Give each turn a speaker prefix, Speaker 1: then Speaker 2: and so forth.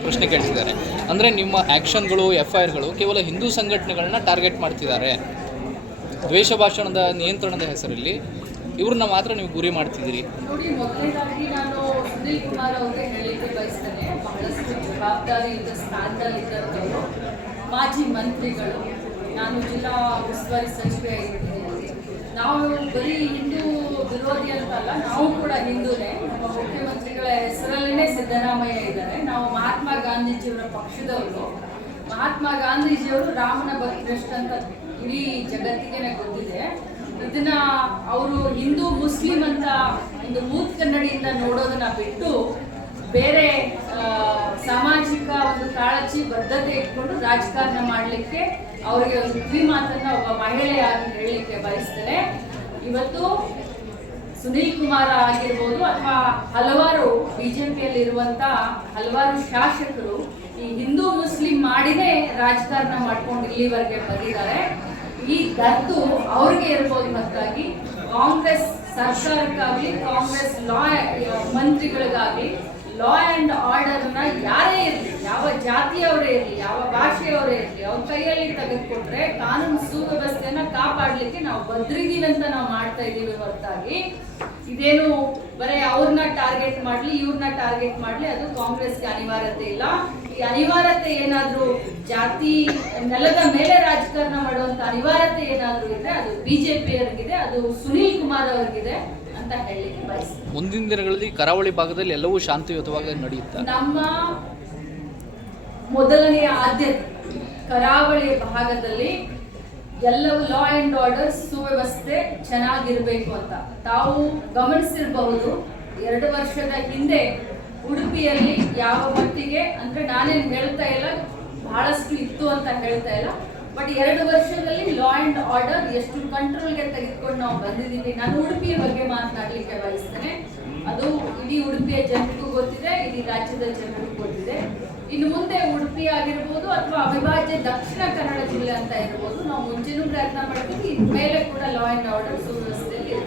Speaker 1: ಪ್ರಶ್ನೆ ಕೇಳ್ತಿದ್ದಾರೆ ಅಂದರೆ ನಿಮ್ಮ ಆ್ಯಕ್ಷನ್ಗಳು ಎಫ್ ಐ ಆರ್ಗಳು ಕೇವಲ ಹಿಂದೂ ಸಂಘಟನೆಗಳನ್ನ ಟಾರ್ಗೆಟ್ ಮಾಡ್ತಿದ್ದಾರೆ. ದ್ವೇಷ ಭಾಷಣದ ನಿಯಂತ್ರಣದ ಹೆಸರಲ್ಲಿ ಇವ್ರನ್ನ ಮಾತ್ರ ನೀವು ಗುರಿ ಮಾಡ್ತಿದ್ದೀರಿ.
Speaker 2: ನೋಡಿ ಮೊದಲನೇದಾಗಿ ನಾನು ಸುನೀಲ್ ಕುಮಾರ್ ಅವರಿಗೆ ಹೇಳಲಿಕ್ಕೆ ಬಯಸ್ತೇನೆ. ಬಹಳಷ್ಟು ಜವಾಬ್ದಾರಿಯುತ ಸ್ಥಾನದಲ್ಲಿದ್ದಂಥವರು ಮಾಜಿ ಮಂತ್ರಿಗಳು. ನಾನು ಜಿಲ್ಲಾ ಉಸ್ತುವಾರಿ ಸಚಿವೆ ಆಗಿರ್ತೀನಿ ನಾವು ಬರೀ ಹಿಂದೂ ವಿರೋಧಿ ಅಂತಲ್ಲ, ನಾವು ಕೂಡ ಹಿಂದೂನೇ. ನಮ್ಮ ಮುಖ್ಯಮಂತ್ರಿಗಳ ಹೆಸರಲ್ಲೇ ಸಿದ್ದರಾಮಯ್ಯ ಇದ್ದಾರೆ. ಗಾಂಧೀಜಿಯವರ ಪಕ್ಷದವರು, ಮಹಾತ್ಮ ಗಾಂಧೀಜಿಯವರು ರಾಮನ ಭಕ್ತರಷ್ಟು ಅಂತ ಇಡೀ ಜಗತ್ತಿಗೆ ಗೊತ್ತಿದೆ. ಇದನ್ನ ಅವರು ಹಿಂದೂ, ಮುಸ್ಲಿಂ ಅಂತ ಒಂದು ಮೂತ್ ಕನ್ನಡಿಯಿಂದ ನೋಡೋದನ್ನ ಬಿಟ್ಟು ಬೇರೆ ಸಾಮಾಜಿಕ ಒಂದು ಕಾಳಜಿ, ಬದ್ಧತೆ ಇಟ್ಕೊಂಡು ರಾಜಕಾರಣ ಮಾಡಲಿಕ್ಕೆ ಅವರಿಗೆ ಒಂದು ಕಿವಿ ಮಾತನ್ನ ಒಬ್ಬ ಮಹಿಳೆಯಾಗಿ ಹೇಳಲಿಕ್ಕೆ ಬಯಸ್ತಾರೆ ಇವತ್ತು ಸುನೀಲ್ ಕುಮಾರ್ ಆಗಿರ್ಬೋದು ಅಥವಾ ಹಲವಾರು ಬಿಜೆಪಿಯಲ್ಲಿ ಇರುವಂತ ಹಲವಾರು ಶಾಸಕರು ಈ ಹಿಂದೂ ಮುಸ್ಲಿಂ ಮಾಡಿನೇ ರಾಜಕಾರಣ ಮಾಡ್ಕೊಂಡು ಇಲ್ಲಿವರೆಗೆ ಬಂದಿದ್ದಾರೆ. ಈ ದತ್ತು ಅವ್ರಿಗೆ ಇರ್ಬೋದು ಮತ್ತಾಗಿ ಕಾಂಗ್ರೆಸ್ ಸರ್ಕಾರಕ್ಕಾಗ್ಲಿ, ಕಾಂಗ್ರೆಸ್ ಲಾ ಮಂತ್ರಿಗಳಿಗಾಗ್ಲಿ, ಲಾ ಅಂಡ್ ಆರ್ಡರ್ನ ಯಾರೇ ಇರಲಿ, ಯಾವ ಜಾತಿಯವರೇ ಇರಲಿ, ಯಾವ ಭಾಷೆಯವರೇ ಇರಲಿ, ಅವ್ರ ಕೈಯಲ್ಲಿ ತೆಗೆದುಕೊಂಡ್ರೆ ಕಾನೂನು ಸುವ್ಯವಸ್ಥೆಯನ್ನ ಕಾಪಾಡಲಿಕ್ಕೆ ನಾವು ಬದ್ರಿದೀವಿ ಅಂತ ನಾವು ಮಾಡ್ತಾ ಇದ್ದೀವಿ ಹೊರತಾಗಿ. ಇದೇನು ಬರೀ ಅವ್ರನ್ನ ಟಾರ್ಗೆಟ್ ಮಾಡ್ಲಿ ಇವ್ರನ್ನ ಟಾರ್ಗೆಟ್ ಮಾಡ್ಲಿ ಅದು ಕಾಂಗ್ರೆಸ್ಗೆ ಅನಿವಾರ್ಯತೆ ಇಲ್ಲ. ಈ ಅನಿವಾರ್ಯತೆ ಏನಾದ್ರೂ ಜಾತಿ ನೆಲದ ಮೇಲೆ ರಾಜಕಾರಣ ಮಾಡುವಂತ ಅನಿವಾರ್ಯತೆ ಏನಾದ್ರೂ ಇದ್ರೆ ಅದು ಬಿಜೆಪಿ ಅವ್ರಿಗಿದೆ ಅದು ಸುನೀಲ್ ಕುಮಾರ್ ಅವ್ರಿಗಿದೆ ಅಂತ ಹೇಳಲಿಕ್ಕೆ ಬಯಸ್ತೀನಿ.
Speaker 1: ಮುಂದಿನ ದಿನಗಳಲ್ಲಿ ಕರಾವಳಿ ಭಾಗದಲ್ಲಿ ಎಲ್ಲವೂ ಶಾಂತಿಯುತವಾಗಿ ನಡೆಯುತ್ತೆ?
Speaker 2: ನಮ್ಮ ಮೊದಲನೆಯ ಆದ್ಯತೆ ಕರಾವಳಿ ಭಾಗದಲ್ಲಿ ಎಲ್ಲವೂ ಲಾ ಅಂಡ್ ಆರ್ಡರ್ ಸುವ್ಯವಸ್ಥೆ ಚೆನ್ನಾಗಿರಬೇಕು ಅಂತ. ತಾವು ಗಮನಿಸಿರಬಹುದು, ಎರಡು ವರ್ಷದ ಹಿಂದೆ ಉಡುಪಿಯಲ್ಲಿ ಯಾವ ಮಟ್ಟಿಗೆ ಅಂದ್ರೆ ನಾನೇನು ಹೇಳ್ತಾ ಇಲ್ಲ, ಬಹಳಷ್ಟು ಇತ್ತು ಅಂತ ಹೇಳ್ತಾ ಇಲ್ಲ, ಬಟ್ ಎರಡು ವರ್ಷದಲ್ಲಿ ಲಾ ಅಂಡ್ ಆರ್ಡರ್ ಎಷ್ಟು ಕಂಟ್ರೋಲ್ಗೆ ತೆಗೆದುಕೊಂಡು ನಾವು ಬಂದಿದ್ದೀವಿ, ನಾನು ಉಡುಪಿಯ ಬಗ್ಗೆ ಮಾತನಾಡಲಿಕ್ಕೆ ಬಯಸ್ತೇನೆ. ಅದು ಇಡೀ ಉಡುಪಿಯ ಜನರಿಗೂ ಗೊತ್ತಿದೆ, ಇಡೀ ರಾಜ್ಯದ ಜನರಿಗೂ ಗೊತ್ತಿದೆ. ಇನ್ನು ಮುಂದೆ ಉಡುಪಿ ಆಗಿರ್ಬೋದು ಅಥವಾ ಅವಿಭಾಜ್ಯ ದಕ್ಷಿಣ ಕನ್ನಡ ಜಿಲ್ಲೆ ಅಂತ ಇರ್ಬೋದು, ನಾವು ಮುಂಚೆನೂ ಪ್ರಯತ್ನ ಮಾಡ್ತೀವಿ ಮೇಲೆ ಕೂಡ ಲಾ ಅಂಡ್ ಆರ್ಡರ್ ಸುವ್ಯವಸ್ಥೆಯಲ್ಲಿ.